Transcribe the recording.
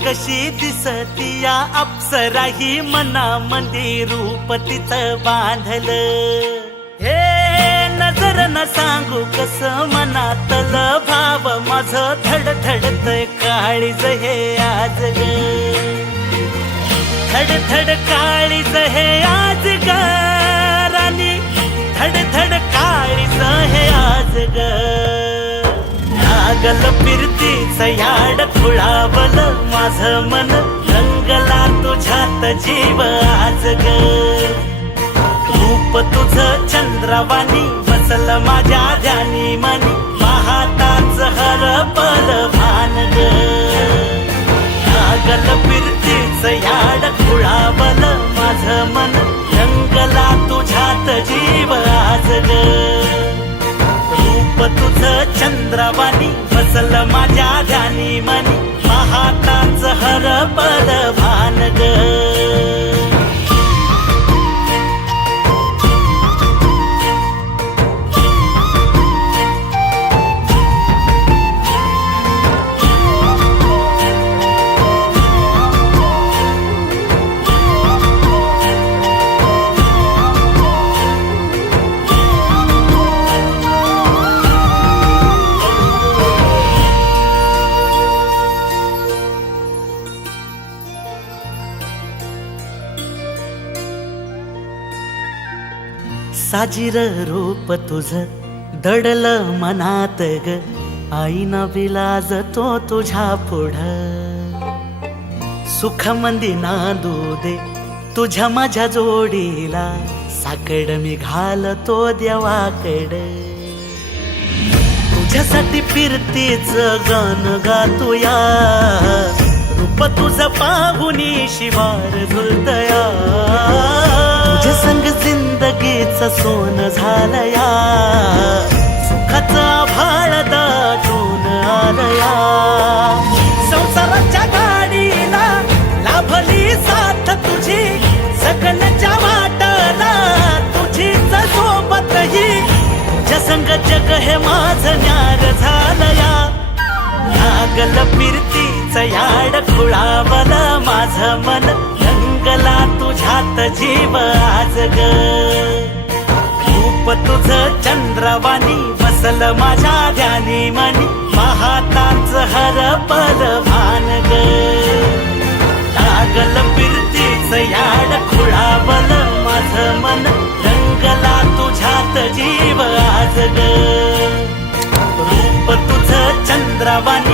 कशी दिसती या अप्सरा ही मनामध्ये रूप तिचं बांधलं. हे नजर न सांगू कस मनातल भाव माझं धडधडतय काळीज हे आज ग. धडधड काळीज हे आज ग राणी, धडधड काळीज हे आज ग. लागल फिरतीच याड खुळावल माझं मन, रंगला तुझ्यात जीव आज ग. रूप तुझं चंद्रवाणी बसल माझ्या ध्यानी मनी, पाहताच हरपल भान ग. लागल फिरतीच याड खुळावल माझं मन, रंगला तुझ्यात जीव आज ग. रूप तुझं चंद्रवाणी बसल माझ्या ध्यानी मनी, पाहताच हरपल भान ग. साजीर रूप तुझं दडलं मनात ग, आईना विलाज तो तुझ्या पुढं. सुख मंदी नांदू दे तुझ्या माझ्या जोडीला, साकड मी घालतो देवाकड. तुझ्यासाठी फिरतीच गाण गातोया, रूप तुझं पाहुनी शिवार झुलतया. तुझ्या संग जिंदगीच सोन झालया, सुखाचा भाळ दाटून आलया. संसाराच्या गाडीला लाभली साथ तुझी, सगळ्यांच्या वाटला तुझीच सोबत ही. तुझ्या संग जग हे माझं न्यार झालया. लागल फिरतीच याड खुळावल माझं मन, रंगला तुझ्यात जीव आज ग. रूप तुझं चंद्रवाणी बसल माझ्या ध्यानी मनी, पाहताच हरपल भान ग. लागल फिरतीच याड खुळावल माझं मन, रंगला तुझ्यात जीव आज ग. रूप तुझं चंद्रवाणी